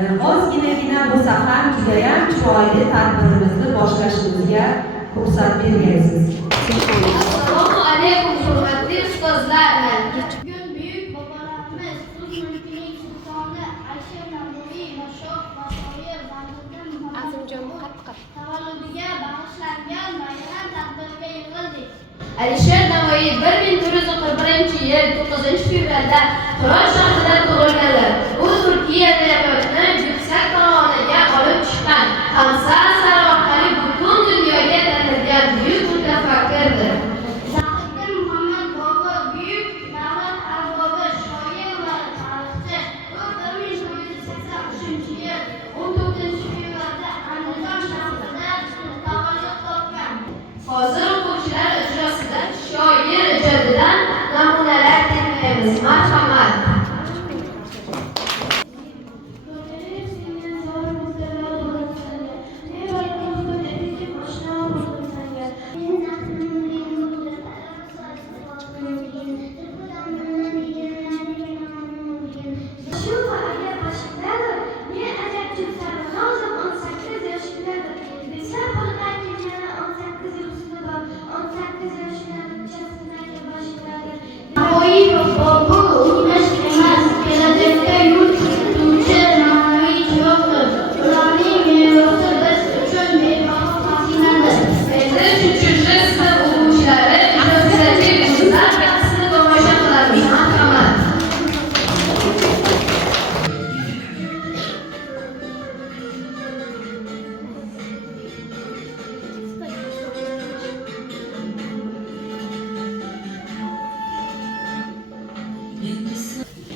Ozginagina bo'lsa ham judayam chiroyli tadbirimizni boshlashimizga ruxsat bergaysiz. Assalomu alaykum hurmatli ustozlar. Bugun buyuk bobolarimiz Sultonlik sultoni Alisher Navoiy va Shoh Bashoir Azimjon tavalludiga bag'ishlangan bayram tadbiriga yig'ildik. Alisher Navoiy 1441-yil 9-fevralda Turon shahrida tug'ilganlar. U Turkiya adabiyotini yuksak pog'onaga olib chiqqan, Hamsa asari orqali butun dunyoga tanilgan buyuk mutafakkirdir. Zahiriddin Muhammad Bobur buyuk davlat arbobi, shoir va tarixchi. U 1983-yil 14-fevralda Andijon shahrida tavallud topgan. Hozir o'quvchilar ijrosida shoir ijodidan namunalar tinglaymiz. Marhamat.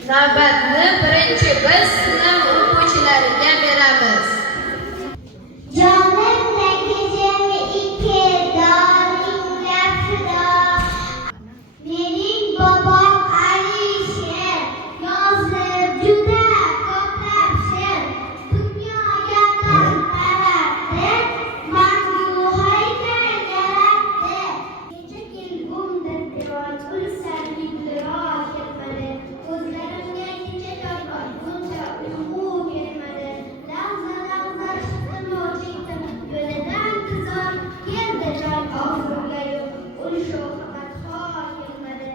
Navbatni birinchi biz sinf o'quvchilariga beramiz. Jonimda kechami ikki doringga fido. Mening bobom Alisher yozib juda ko'plab she'r. Dunyoga taratdi, mangu haykal yaratdi. Kecha kelgumda tiroj, ulsar yig'liroj ketmadi. Ko'zlarimga kecha joy olguncha uyqu kelmadi. Lahza lahza ishdim o'chikdim, yo'lidan tizon keldi joy og'zimga yo'q. Ulushu faqat hol kelmadi.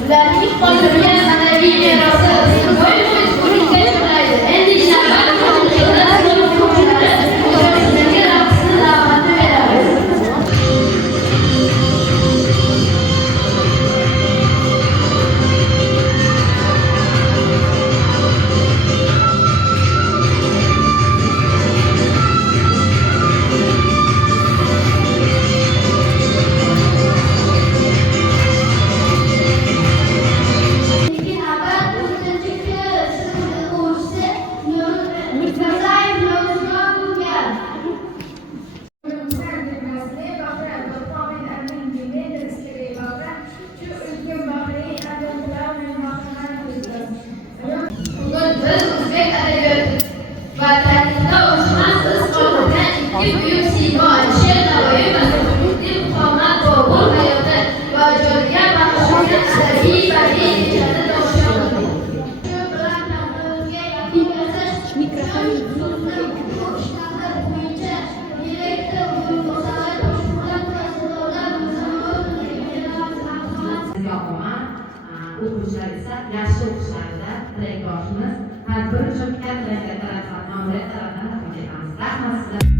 Ularning qoldirgan ma'naviy merosi doim o'zgarishga uchraydi. Endi navbat o'quvchilar sinf o'quvchilari ijrosidagi raqsni da'vatni beramiz. Biz o'zbek adabiyoti va tarixida o'chmas iz qoldirgan ikki buyuk siymo Alisher Navoiy va Sultonlik Muhammad Bobur hayoti va ijodiga bag'ishlangan adabiy badiiy kechani tomosha qildik. Shu bilan tadbirimizga yakunlash mikrofon bo'yicha direktor o'rinbosari Toshpo'lat Rasululloh o'quvchilar esa yaxshi o'qishlarida tilakdoshimiz. Tadbir uchun katta rahmat ma'muriyat tarafidan rahmat aytamiz. Rahmat sizlar.